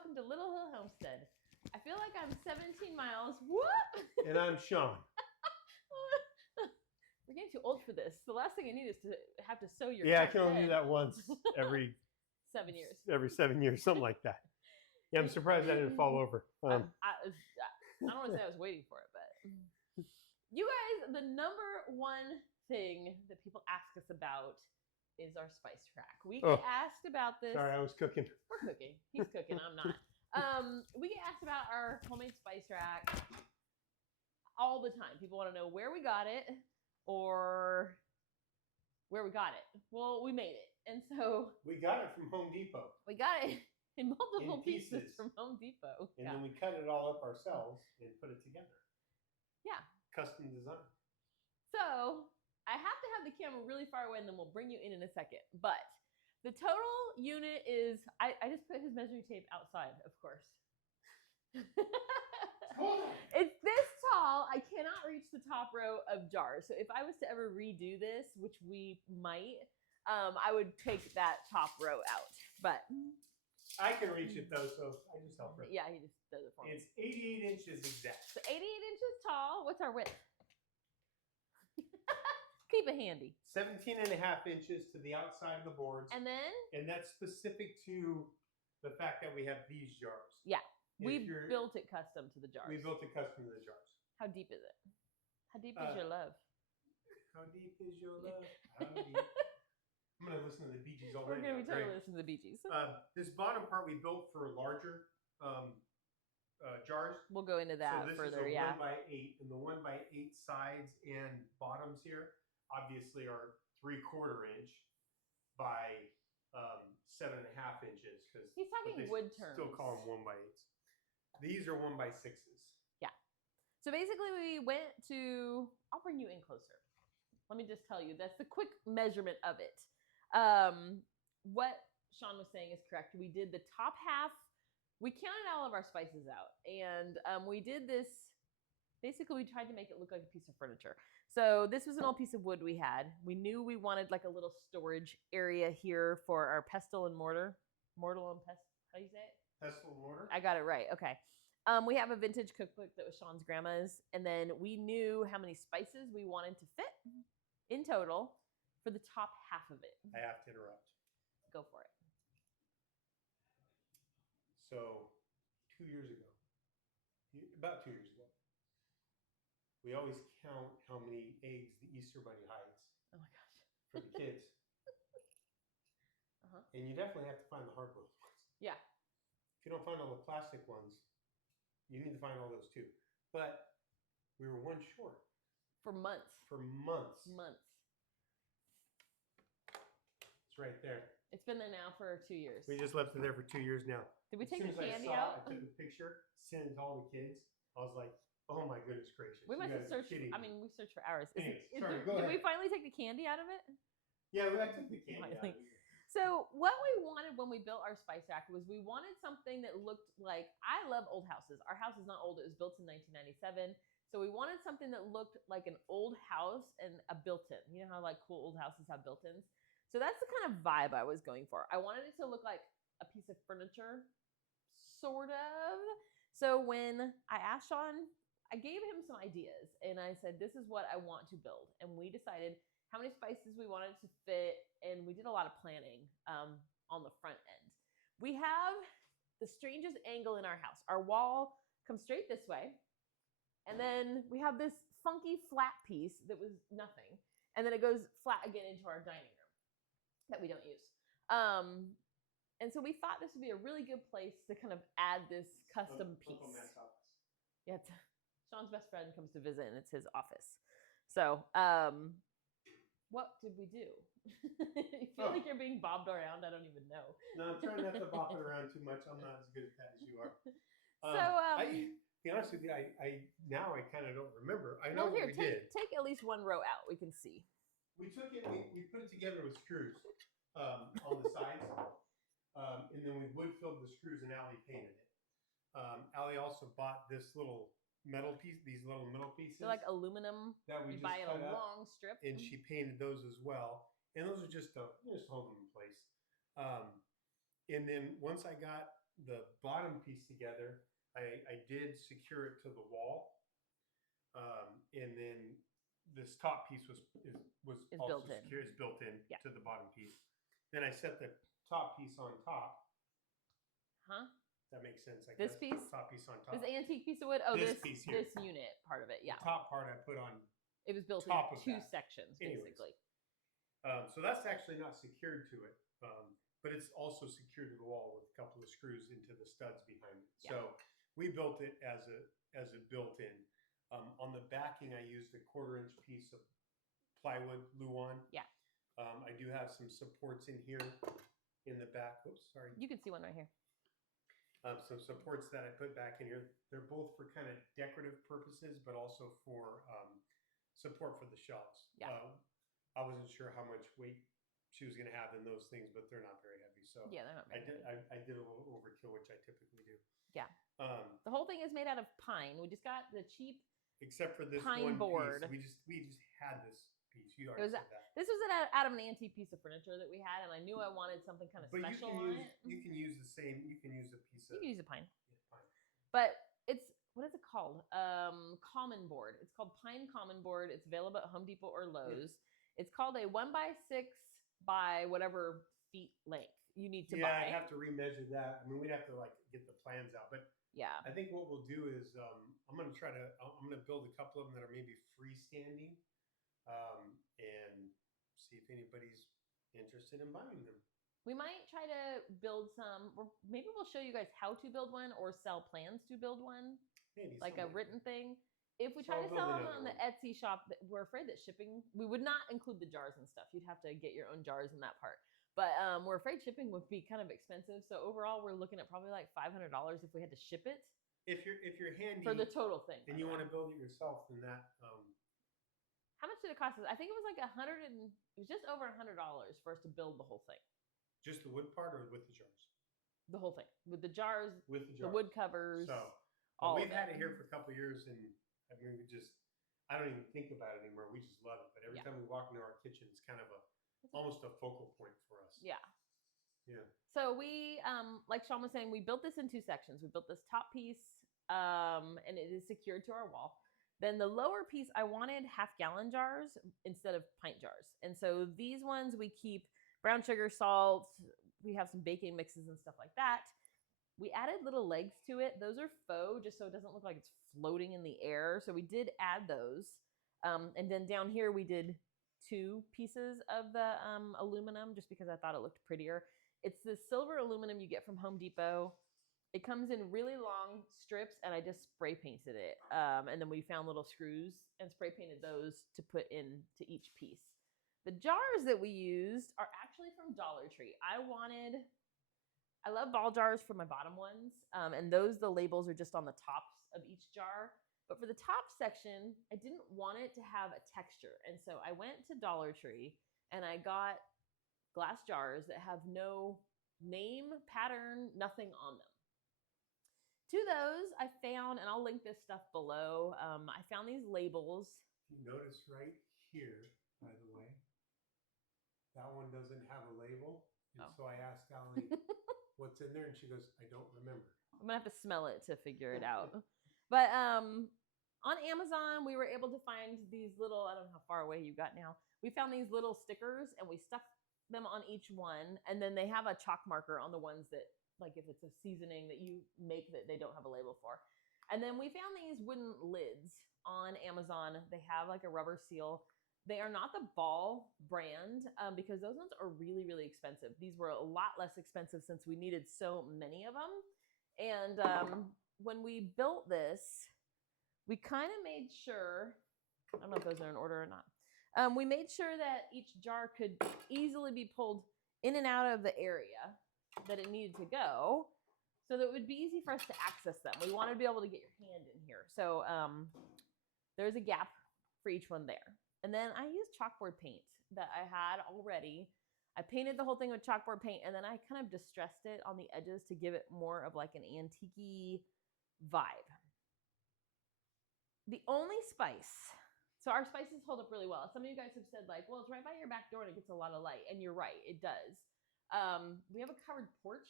welcome to Little Hill Homestead. I feel like I'm 17 miles. Whoop! And I'm Shawn. We're getting too old for this. The last thing I need is to have to sew your Yeah, I cat can only bed. do that once every 7 years. Every 7 years, something like that. Yeah, I'm surprised I didn't fall over. I don't want to say I was waiting for it, but you guys, the number one thing that people ask us about is our spice rack. We get asked about this. Sorry, I was cooking. We're cooking. He's cooking. I'm not. We get asked about our homemade spice rack all the time. People want to know where we got it or where we got it. Well, we made it. And so we got it from Home Depot. We got it in multiple pieces from Home Depot. And then we cut it all up ourselves and put it together. Yeah. Custom design. So I have to have the camera really far away and then we'll bring you in a second. But the total unit is, I just put his measuring tape outside, of course. It's this tall. I cannot reach the top row of jars. So if I was to ever redo this, which we might, I would take that top row out. But I can reach it though, so I just help her. Yeah, he just does it for me. It's 88 inches exact. So 88 inches tall. What's our width? Keep it handy. 17 and a half inches to the outside of the boards. And then? And that's specific to the fact that we have these jars. Yeah. We built it custom to the jars. We built it custom to the jars. How deep is it? How deep is your love? How deep is your love? How deep? I'm going to listen to the Bee Gees all We're night. going to be totally listening to the Bee Gees. This bottom part we built for larger jars. We'll go into that further, yeah. 1x8, and the 1x8 sides and bottoms here obviously are 3/4 inch by 7.5 inches. Because he's talking wood terms. Still call them 1x8s. These are 1x6s. Yeah. So basically, we went to. I'll bring you in closer. Let me just tell you, that's the quick measurement of it. What Shawn was saying is correct. We did the top half. We counted all of our spices out, and we did this. Basically, we tried to make it look like a piece of furniture. So this was an old piece of wood we had. We knew we wanted like a little storage area here for our pestle and mortar. Mortal and pestle. How do you say it? Pestle and mortar. I got it right. Okay. We have a vintage cookbook that was Shawn's grandma's, and then we knew how many spices we wanted to fit in total for the top half of it. I have to interrupt. Go for it. So 2 years ago, about 2 years ago, we always count how many eggs the Easter Bunny hides. Oh my gosh. For the kids. And you definitely have to find the hard-boiled ones. Yeah. If you don't find all the plastic ones, you need to find all those too. But we were one short. For months. For months. Months. It's right there. It's been there now for 2 years. We just left it there for 2 years now. Did we take the candy out? out? I took a picture, sent it to all the kids. I was like, oh my goodness gracious. We must have searched. I mean, we searched for hours. Anyways, sorry, go ahead. Did we finally take the candy out of it? Yeah, I took the candy out of it. So what we wanted when we built our spice rack was we wanted something that looked like, I love old houses. Our house is not old. It was built in 1997. So we wanted something that looked like an old house and a built-in. You know how like cool old houses have built-ins? So that's the kind of vibe I was going for. I wanted it to look like a piece of furniture, sort of. So when I asked Shawn, I gave him some ideas and I said, this is what I want to build. And we decided how many spices we wanted to fit, and we did a lot of planning on the front end. We have the strangest angle in our house. Our wall comes straight this way, and then we have this funky flat piece that was nothing, and then it goes flat again into our dining room that we don't use. And so we thought this would be a really good place to kind of add this custom piece. Yeah, Shawn's best friend comes to visit, and it's his office. So, what did we do? You feel like you're being bobbed around? I don't even know. No, I'm trying not to bop it around too much. I'm not as good at that as you are. To be honest with you, I now kind of don't remember. I know what we did. Take at least one row out. We can see. We took it. We put it together with screws on the sides, and then we wood filled the screws, and Ali painted it. Ali also bought this little metal piece, these little metal pieces. They're like aluminum. That we just buy in a long strip. And she painted those as well. And those are just to hold them in place. And then once I got the bottom piece together, I did secure it to the wall, and then this top piece was Is also built in. secure. Is built in Yeah. to the bottom piece. Then I set the top piece on top. Huh? That makes sense. I This guess. piece? Top piece on top. This antique piece of wood? Oh, This piece here. This unit part of it, yeah. The top part I put on. It was built top in of 2 that. sections, basically. So that's actually not secured to it, but it's also secured to the wall with a couple of screws into the studs behind it. Yeah. So we built it as a built-in. On the backing, I used a 1/4-inch piece of plywood Luan. Yeah. I do have some supports in here in the back. Oops, sorry. You can see one right here. Some supports that I put back in here. They're both for kind of decorative purposes, but also for support for the shelves. Yeah. I wasn't sure how much weight she was going to have in those things, but they're not very heavy. So Yeah, they're not very heavy. I did a little overkill, which I typically do. Yeah. The whole thing is made out of pine. We just got the cheap, except for this pine one board. piece. We just had this piece. You already said that. This was out of an antique piece of furniture that we had, and I knew I wanted something kind of special on it. You can use the same. You can use a piece of. You can use a pine. Yeah, pine. But it's, what is it called? Common board. It's called pine common board. It's available at Home Depot or Lowe's. Yeah. It's called a 1x6 by whatever feet length you need to buy. Yeah, I have to remeasure that. I mean, we'd have to like get the plans out, but yeah, I think what we'll do is I'm gonna build a couple of them that are maybe freestanding, and see if anybody's interested in buying them. We might try to build some, or maybe we'll show you guys how to build one or sell plans to build one. Maybe like a written thing. If we So try I'll to build sell them another on the one. Etsy shop, we're afraid that shipping, we would not include the jars and stuff. You'd have to get your own jars in that part. But we're afraid shipping would be kind of expensive. So overall, we're looking at probably like $500 if we had to ship it. If you're handy For the total thing. and you want to build it yourself, then that How much did it cost us? I think it was like it was just over $100 for us to build the whole thing. just the wood part or with the jars? The whole thing. With the jars, With the jars. the wood covers. So all we've of had it here for a couple of years, and I mean, I don't even think about it anymore. We just love it. But every Yeah. time we walk into our kitchen, it's kind of almost a focal point for us. Yeah. Yeah. So we, like Shawn was saying, we built this in 2 sections. We built this top piece, and it is secured to our wall. Then the lower piece, I wanted half-gallon jars instead of pint jars. And so these ones, we keep brown sugar, salt. We have some baking mixes and stuff like that. We added little legs to it. Those are faux, just so it doesn't look like it's floating in the air. So we did add those. And then down here, we did 2 pieces of the aluminum just because I thought it looked prettier. It's the silver aluminum you get from Home Depot. It comes in really long strips, and I just spray painted it. And then we found little screws and spray painted those to put into each piece. The jars that we used are actually from Dollar Tree. I love ball jars for my bottom ones, and the labels are just on the tops of each jar. But for the top section, I didn't want it to have a texture. And so I went to Dollar Tree and I got glass jars that have no name, pattern, nothing on them. To those, I found, and I'll link this stuff below, I found these labels. You notice right here, by the way, that one doesn't have a label. And so I asked Ali what's in there, and she goes, I don't remember. I'm going to have to smell it to figure it out. But on Amazon, we were able to find these little, I don't know how far away you got now. We found these little stickers, and we stuck them on each one. And then they have a chalk marker on the ones that, like if it's a seasoning that you make that they don't have a label for. And then we found these wooden lids on Amazon. They have like a rubber seal. They are not the Ball brand because those ones are really, really expensive. These were a lot less expensive since we needed so many of them. And when we built this, we kind of made sure, I don't know if those are in order or not. We made sure that each jar could easily be pulled in and out of the area that it needed to go so that it would be easy for us to access them. We wanted to be able to get your hand in here. So there's a gap for each one there. And then I used chalkboard paint that I had already. I painted the whole thing with chalkboard paint, and then I kind of distressed it on the edges to give it more of like an antique-y vibe. The only spice, so our spices hold up really well. Some of you guys have said like, well, it's right by your back door and it gets a lot of light. And you're right, it does. We have a covered porch.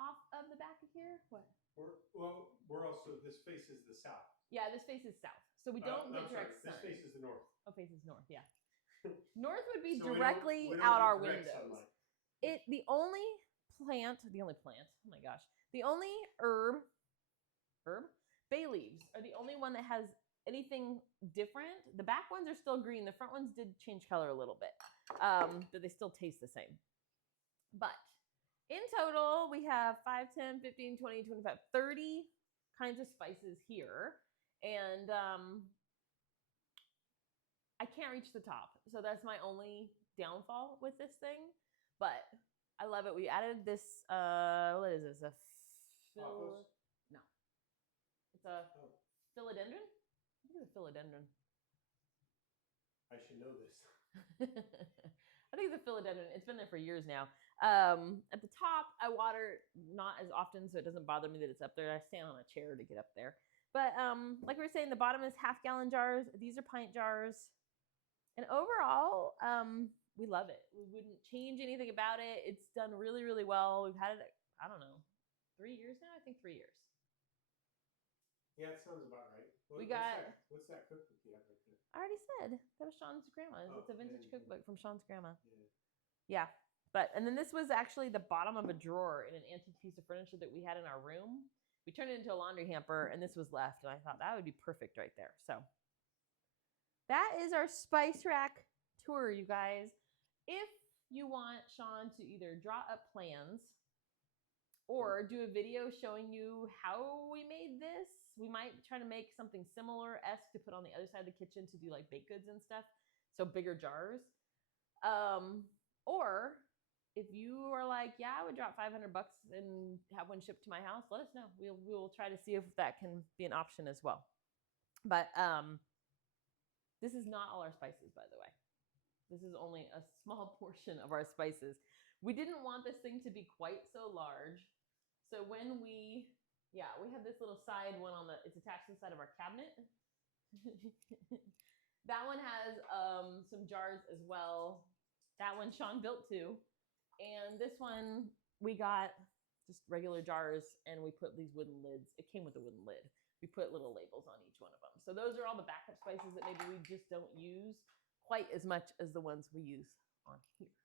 off of the back of here. What? We're also, this faces the south. Yeah, this faces south, so we don't get direct sun. This faces the north. Oh, faces north. Yeah, north would be So directly we don't out get our direct windows. sunlight. The only plant. Oh my gosh, the only herb, bay leaves are the only one that has anything different. The back ones are still green. The front ones did change color a little bit, but they still taste the same. But in total, we have 5, 10, 15, 20, 25, 30 kinds of spices here. And I can't reach the top. So that's my only downfall with this thing. But I love it. We added this, what is this? No. It's a philodendron? I think it's a philodendron. I should know this. I think it's a philodendron. It's been there for years now. At the top, I water not as often, so it doesn't bother me that it's up there. I stand on a chair to get up there. But like we were saying, the bottom is half-gallon jars. These are pint jars. And overall, we love it. We wouldn't change anything about it. It's done really, really well. We've had it, I don't know, 3 years now? I think 3 years. Yeah, it sounds about right. What's that cookbook you have right there? I already said. That was Shawn's grandma's. Oh, it's a vintage cookbook from Shawn's grandma. Yeah. Yeah. And then this was actually the bottom of a drawer in an antique piece of furniture that we had in our room. We turned it into a laundry hamper, and this was left, and I thought that would be perfect right there. So that is our spice rack tour, you guys. If you want Shawn to either draw up plans or do a video showing you how we made this, we might try to make something similar-esque to put on the other side of the kitchen to do like baked goods and stuff, so bigger jars. Or if you are like, yeah, I would drop $500 and have one shipped to my house, let us know. We'll try to see if that can be an option as well. But this is not all our spices, by the way. This is only a small portion of our spices. We didn't want this thing to be quite so large. So when we have this little side one it's attached to the side of our cabinet. That one has some jars as well. That one Shawn built too. And this one we got just regular jars, and we put these wooden lids. It came with a wooden lid. We put little labels on each one of them. So those are all the backup spices that maybe we just don't use quite as much as the ones we use on here.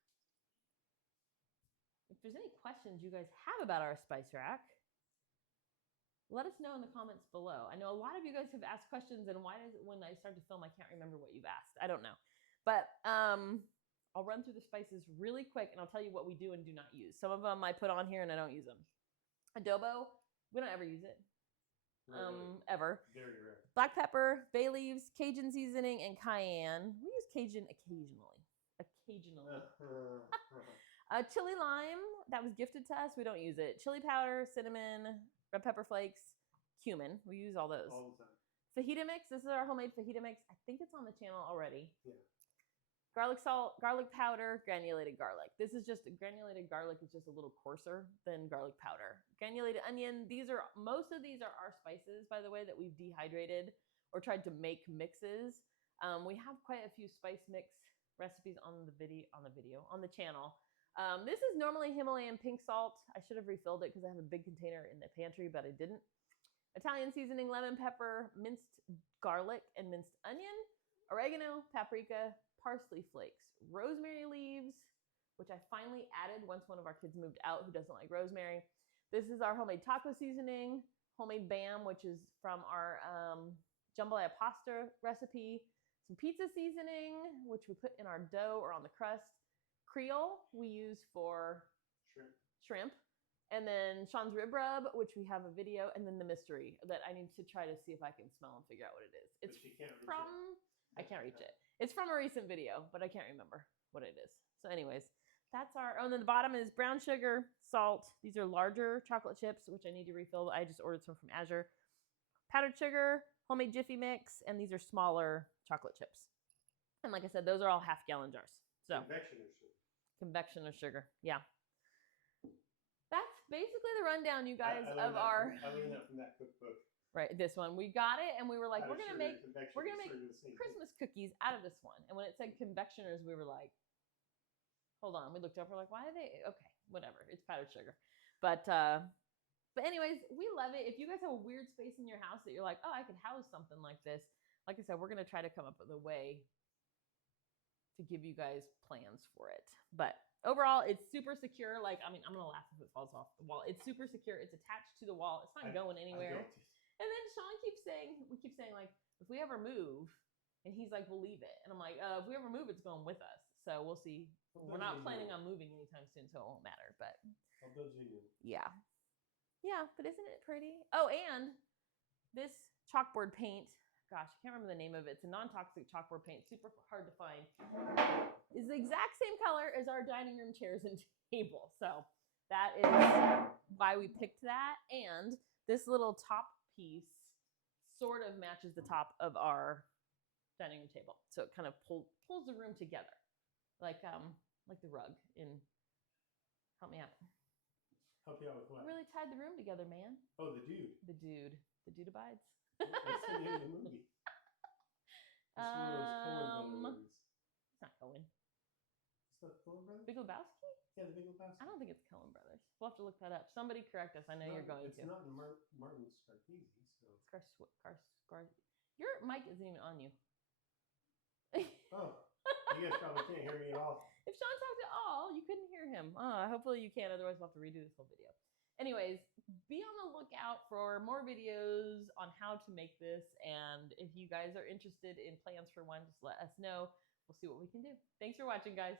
If there's any questions you guys have about our spice rack, let us know in the comments below. I know a lot of you guys have asked questions, and why is it when I start to film, I can't remember what you've asked. I don't know. But I'll run through the spices really quick, and I'll tell you what we do and do not use. Some of them I put on here, and I don't use them. Adobo, we don't ever use it. Ever. Very rare. Black pepper, bay leaves, Cajun seasoning, and cayenne. We use Cajun occasionally. Chili lime, that was gifted to us. We don't use it. Chili powder, cinnamon, red pepper flakes, cumin. We use all those. All the time. Fajita mix. This is our homemade fajita mix. I think it's on the channel already. Yeah. Garlic salt, garlic powder, granulated garlic. This is just granulated garlic is just a little coarser than garlic powder. Granulated onion. Most of these are our spices, by the way, that we've dehydrated or tried to make mixes. We have quite a few spice mix recipes on the channel. This is normally Himalayan pink salt. I should have refilled it because I have a big container in the pantry, but I didn't. Italian seasoning, lemon pepper, minced garlic and minced onion, oregano, paprika, parsley flakes, rosemary leaves, which I finally added once one of our kids moved out who doesn't like rosemary. This is our homemade taco seasoning, homemade Bam, which is from our jambalaya pasta recipe, some pizza seasoning, which we put in our dough or on the crust, Creole we use for shrimp, and then Shawn's rib rub, which we have a video, and then the mystery that I need to try to see if I can smell and figure out what it is. It's I can't reach it. It's from a recent video, but I can't remember what it is. So anyways, that's and then the bottom is brown sugar, salt. These are larger chocolate chips, which I need to refill. I just ordered some from Azure. Powdered sugar, homemade Jiffy mix, and these are smaller chocolate chips. And like I said, those are all half-gallon jars. So convection of sugar. Yeah. That's basically the rundown, you guys, I learned that from that cookbook. Right, this one. We got it, and we were like, we're gonna make Christmas cookies out of this one. And when it said confectioners, we were like, hold on. We looked up, we're like, why are they? Okay, whatever. It's powdered sugar. But anyways, we love it. If you guys have a weird space in your house that you're like, oh, I could house something like this, like I said, we're gonna try to come up with a way to give you guys plans for it. But overall, it's super secure. Like, I mean, I'm gonna laugh if it falls off the wall. It's super secure. It's attached to the wall. It's not going anywhere. And then Shawn we keep saying like, if we ever move, and he's like, we'll leave it. And I'm like, if we ever move, it's going with us. So we'll see. We're not planning on moving anytime soon, so it won't matter. But yeah. Yeah, but isn't it pretty? Oh, and this chalkboard paint, gosh, I can't remember the name of it. It's a non-toxic chalkboard paint, super hard to find. Is the exact same color as our dining room chairs and table. So that is why we picked that. And this little top piece sort of matches the top of our dining room table. So it kind of pulls the room together. Like the rug in Help Me Out. Help you out with what? Really tied the room together, man. Oh, the dude. The dude abides. What's the name of the movie? It's one of those Coen movies. It's not Coen. It's not Coen Brothers? Big Lebowski? Yeah, the Big Lebowski. I don't think it's Coen Brothers. We'll have to look that up. Somebody correct us. I know you're going to. It's not Martin Scorsese. So. Your mic isn't even on you. Oh, you guys probably can't hear me at all. If Shawn talked at all, you couldn't hear him. Hopefully you can. Otherwise, we'll have to redo this whole video. Anyways, be on the lookout for more videos on how to make this. And if you guys are interested in plans for one, just let us know. We'll see what we can do. Thanks for watching, guys.